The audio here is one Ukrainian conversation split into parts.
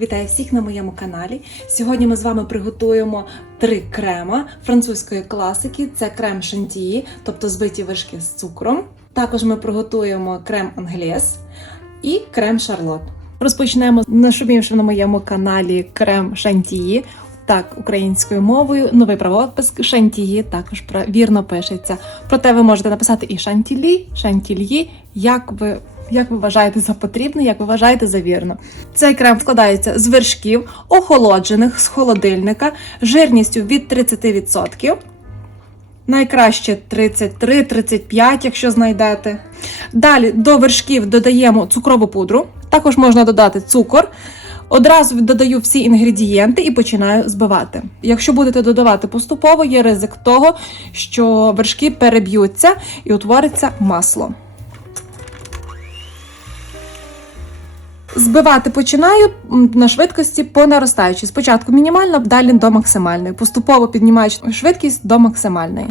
Вітаю всіх на моєму каналі. Сьогодні ми з вами приготуємо три крема французької класики. Це крем шантії, тобто збиті вершки з цукром. Також ми приготуємо крем англес і крем шарлот. Розпочнемо нашумівши на моєму каналі крем шантії. Так, українською мовою новий правопис шантії також вірно пишеться. Проте ви можете написати і шантілі, шантільї, як ви, як ви вважаєте за потрібне, як ви вважаєте за вірно. Цей крем складається з вершків, охолоджених з холодильника, жирністю від 30%. Найкраще 33-35, якщо знайдете. Далі до вершків додаємо цукрову пудру. Також можна додати цукор. Одразу додаю всі інгредієнти і починаю збивати. Якщо будете додавати поступово, є ризик того, що вершки переб'ються і утвориться масло. Збивати починаю на швидкості по наростаючій. Спочатку мінімально, далі до максимальної. Поступово піднімаючи швидкість до максимальної.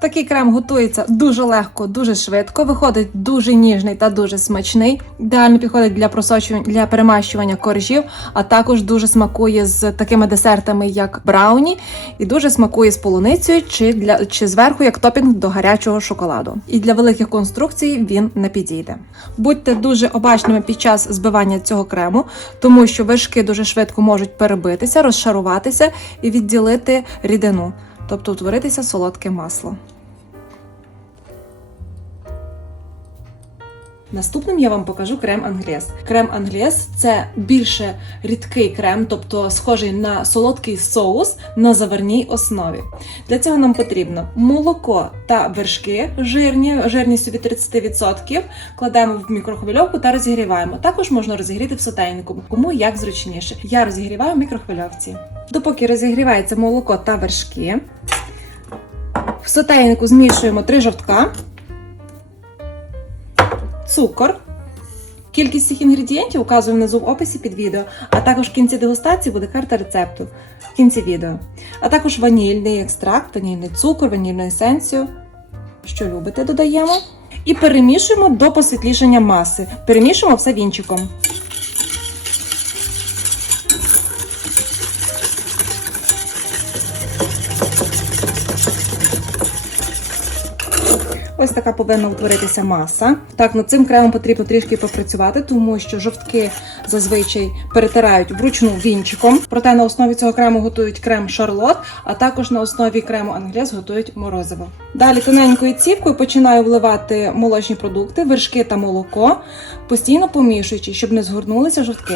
Такий крем готується дуже легко, дуже швидко. Виходить дуже ніжний та дуже смачний. Ідеально підходить для просочування для перемащування коржів, а також дуже смакує з такими десертами, як брауні, і дуже смакує з полуницею чи для чи зверху як топінг до гарячого шоколаду. І для великих конструкцій він не підійде. Будьте дуже обачними під час збивання цього крему, тому що вершки дуже швидко можуть перебитися, розшаруватися і відділити рідину тобто утворитися солодке масло. Наступним я вам покажу крем англес. Крем англес це більше рідкий крем, тобто схожий на солодкий соус на заварній основі. Для цього нам потрібно молоко та вершки жирні, жирністю від 30%, кладемо в мікрохвильовку та розігріваємо. Також можна розігріти в сотейнику, кому як зручніше. Я розігріваю в мікрохвильовці. Допоки розігрівається молоко та вершки, в сотейнику змішуємо 3 жовтка, цукор. Кількість цих інгредієнтів указую внизу в описі під відео, а також в кінці дегустації буде карта рецепту в кінці відео. А також ванільний екстракт, ванільний цукор, ванільну есенцію. Що любите, додаємо. І перемішуємо до посвітлішення маси. Перемішуємо все вінчиком. Ось така повинна утворитися маса. Так, над цим кремом потрібно трішки попрацювати, тому що жовтки зазвичай перетирають вручну вінчиком. Проте на основі цього крему готують крем шарлот, а також на основі крему англес готують морозиво. Далі тоненькою цівкою починаю вливати молочні продукти, вершки та молоко, постійно помішуючи, щоб не згорнулися жовтки.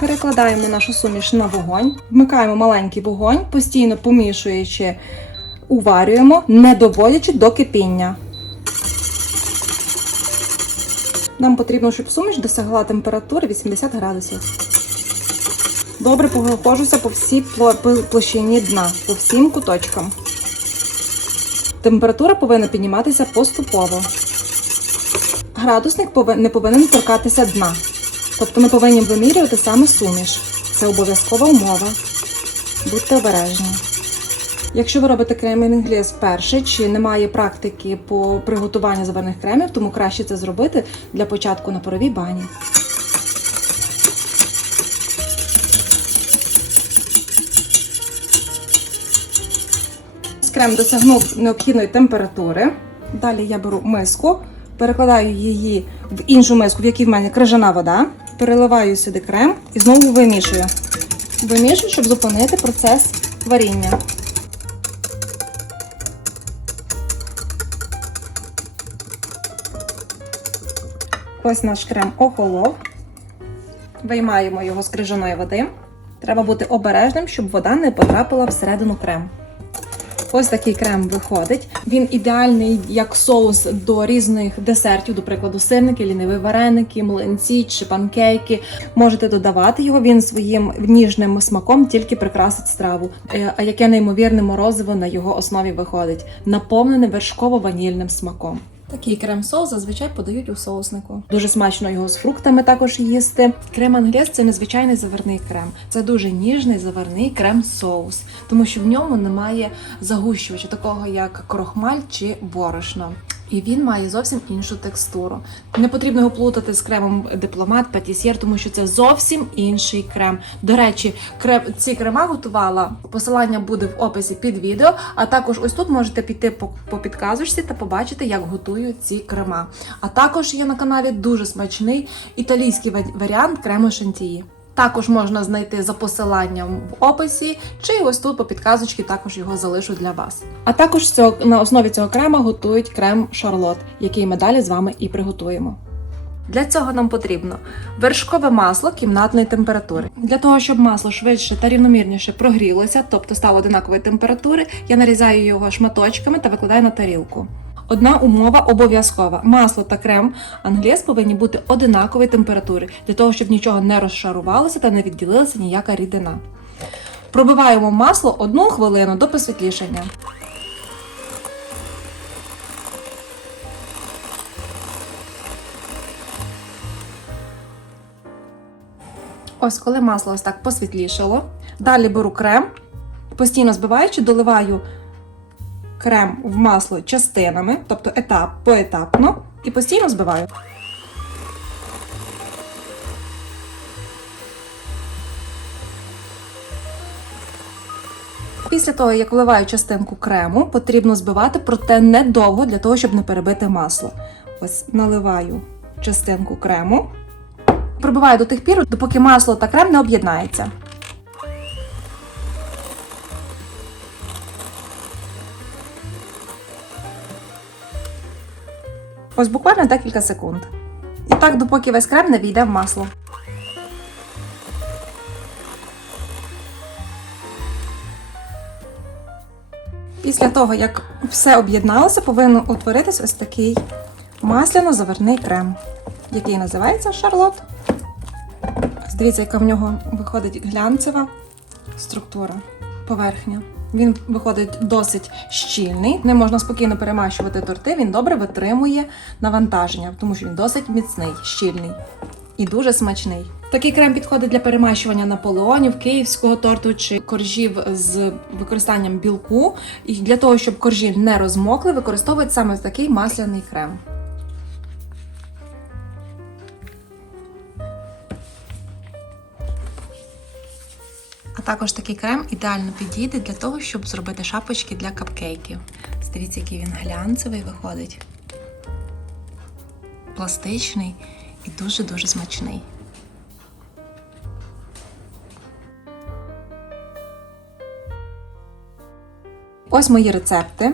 Перекладаємо нашу суміш на вогонь, вмикаємо маленький вогонь, постійно помішуючи, уварюємо, не доводячи до кипіння. Нам потрібно, щоб суміш досягла температури 80 градусів. Добре проходжуся по всій площині дна, по всім куточкам. Температура повинна підніматися поступово. Градусник не повинен торкатися дна. Тобто ми повинні вимірювати саме суміш. Це обов'язкова умова. Будьте обережні. Якщо ви робите крем інгліс вперше чи немає практики по приготуванню заварних кремів, тому краще це зробити для початку на паровій бані. Крем досягнув необхідної температури. Далі я беру миску, перекладаю її в іншу миску, в якій в мене крижана вода, переливаю сюди крем і знову вимішую. Вимішую, щоб зупинити процес варіння. Ось наш крем охолов. Виймаємо його з крижаної води. Треба бути обережним, щоб вода не потрапила всередину крему. Ось такий крем виходить. Він ідеальний як соус до різних десертів, до прикладу, сирники, ліниві вареники, млинці чи панкейки. Можете додавати його. Він своїм ніжним смаком тільки прикрасить страву. Е, А яке неймовірне морозиво на його основі виходить, наповнене вершково-ванільним смаком. Такий крем-соус зазвичай подають у соуснику. Дуже смачно його з фруктами також їсти. Крем англес це незвичайний заварний крем. Це дуже ніжний заварний крем-соус, тому що в ньому немає загущувача, такого як крохмаль чи борошно. І він має зовсім іншу текстуру. Не потрібно його плутати з кремом дипломат, патісьєр, тому що це зовсім інший крем. До речі, крем ці крема готувала. Посилання буде в описі під відео. А також ось тут можете піти по, по підказочці та побачити, як готують ці крема. А також є на каналі дуже смачний італійський варіант крему шантії. Також можна знайти за посиланням в описі, чи ось тут по підказочці також його залишу для вас. А також цього, на основі цього крема готують крем Шарлот, який ми далі з вами і приготуємо. Для цього нам потрібно вершкове масло кімнатної температури. Для того, щоб масло швидше та рівномірніше прогрілося, тобто стало одинакової температури, я нарізаю його шматочками та викладаю на тарілку. Одна умова обов'язкова: масло та крем англіс повинні бути одинакової температури, для того, щоб нічого не розшарувалося та не відділилася ніяка рідина. Пробиваємо масло одну хвилину до посвітлішання. Ось коли масло ось так посвітлішало. Далі беру крем, постійно збиваючи, доливаю крем в масло частинами, тобто етап поетапно, і постійно збиваю. Після того, як вливаю частинку крему, потрібно збивати, проте недовго для того, щоб не перебити масло. Ось наливаю частинку крему, пробиваю до тих пір, допоки масло та крем не об'єднається. Ось буквально декілька секунд. І так, допоки весь крем не війде в масло. Після того, як все об'єдналося, повинен утворитись ось такий масляно-заварний крем, який називається шарлот. Дивіться, яка в нього виходить глянцева структура, поверхня. Він виходить досить щільний. Не можна спокійно перемащувати торти. Він добре витримує навантаження, тому що він досить міцний, щільний і дуже смачний. Такий крем підходить для перемащування наполеонів, київського торту чи коржів з використанням білку. І для того, щоб коржі не розмокли, використовують саме такий масляний крем. А також такий крем ідеально підійде для того, щоб зробити шапочки для капкейків. Дивіться, який він глянцевий виходить. Пластичний і дуже-дуже смачний. Ось мої рецепти.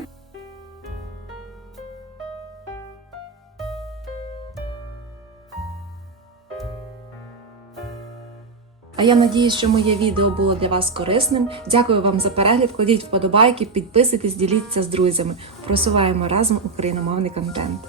А я надіюсь, що моє відео було для вас корисним. Дякую вам за перегляд. Кладіть вподобайки, підписуйтесь, діліться з друзями. Просуваємо разом україномовний контент.